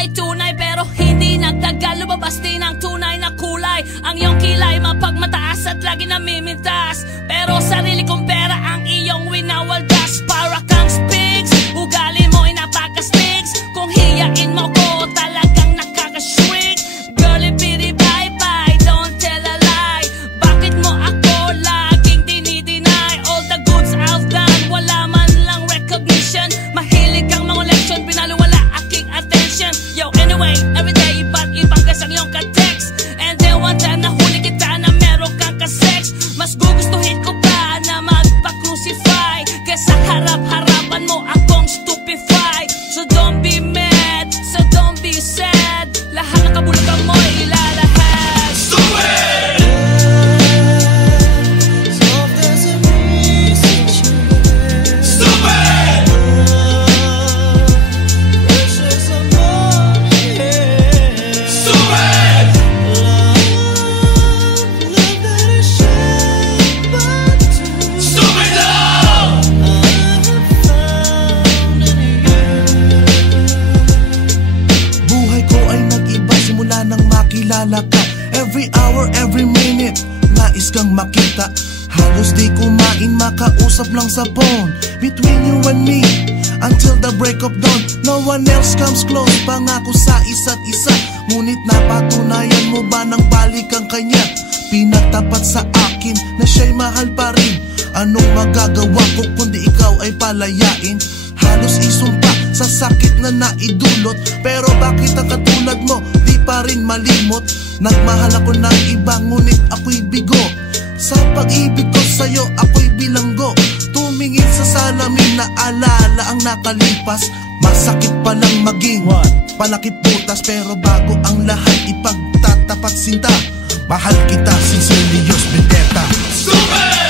ay tunay, pero hindi nagtagal, lumabas din ang tunay na kulay. Ang iyong kilay mapagmataas at lagi namimintas, pero sarili kong pera ang iyong winawaldas. Para kang spigs, ugali mo ay napaka-sticks. Kung hiyain mo ko, talagang nakaka-shrink. Girlie pity bye bye, don't tell a lie. Bakit mo ako laging dinideny? All the goods I've done, wala man lang recognition. Mahilig kang mga leksyon, binaliwala aking attention. Yo, anyway, everyday iba't ibang gas ang iyong ka-text. And then one time nahuli kita na meron kang ka-sex. Mas gugustuhin ko pa na magpa-crucify kesa harap-harapan mo akong stupefy. So don't be mad, so don't be sad. Lahat ng kabulugan mo ilalahad. Stupid! Every hour, every minute, nais kang makita. Halos di kumain, makausap lang sa phone. Between you and me, until the break of dawn. No one else comes close, pangako sa isa't isa. Ngunit napatunayan mo ba nang balik ang kanya? Pinagtapat sa akin na siya'y mahal pa rin. Anong magagawa ko kundi ikaw ay palayain? Halos isumpa sa sakit na naidulot, pero bakit ang katulad mo di pa rin malimot? Nagmahal ako ng iba ngunit ako'y bigo. Sa pag-ibig ko sa'yo ako'y bilanggo. Tumingin sa salamin na alala ang nakalipas. Masakit palang maging palakip butas, pero bago ang lahat ipagtatapat sinta. Mahal kita, sincerely yours, Vendetta. Stupid!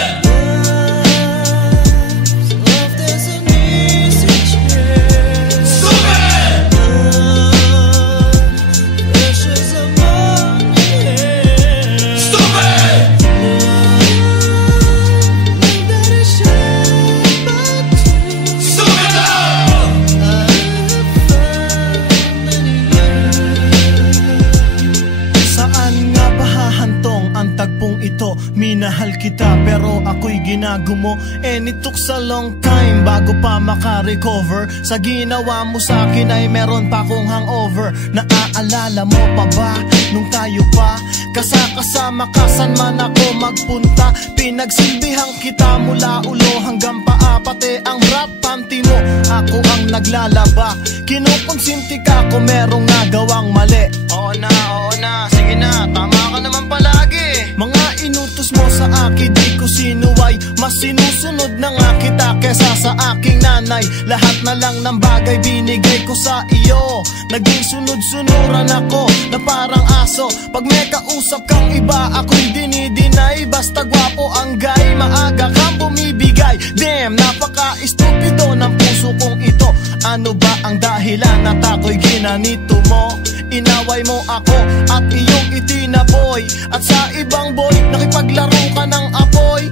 Ito, minahal kita pero ako'y ginagumo. And it took a long time bago pa makarecover. Sa ginawa mo sa akin ay meron pa akong hangover. Naaalala mo pa ba nung tayo pa kasama ka saan man ako magpunta? Pinagsilbihan kita mula ulo hanggang paa, pati ang rap panty mo ako ang naglalaba. Kinukonsinti ka kung merong nagawang mali. Oo na, sige na, tama ka naman palagi. Mga inutos mo sa akin di ko sinuway, mas sinusunod na nga kita kesa sa aking nanay. Lahat na lang ng bagay binigay ko sa iyo. Naging sunod-sunuran ako na parang aso. Pag may kausap kang iba ako'y dinidinay. Basta gwapo ang guy, maaga kang bumibigay. Damn, napaka-estupido ng puso kong ito. Ano ba ang dahilan at ako'y ginanito mo? Inaway mo ako at iyong itinaboy. At sa ibang boy, nakipaglaro ka ng apoy.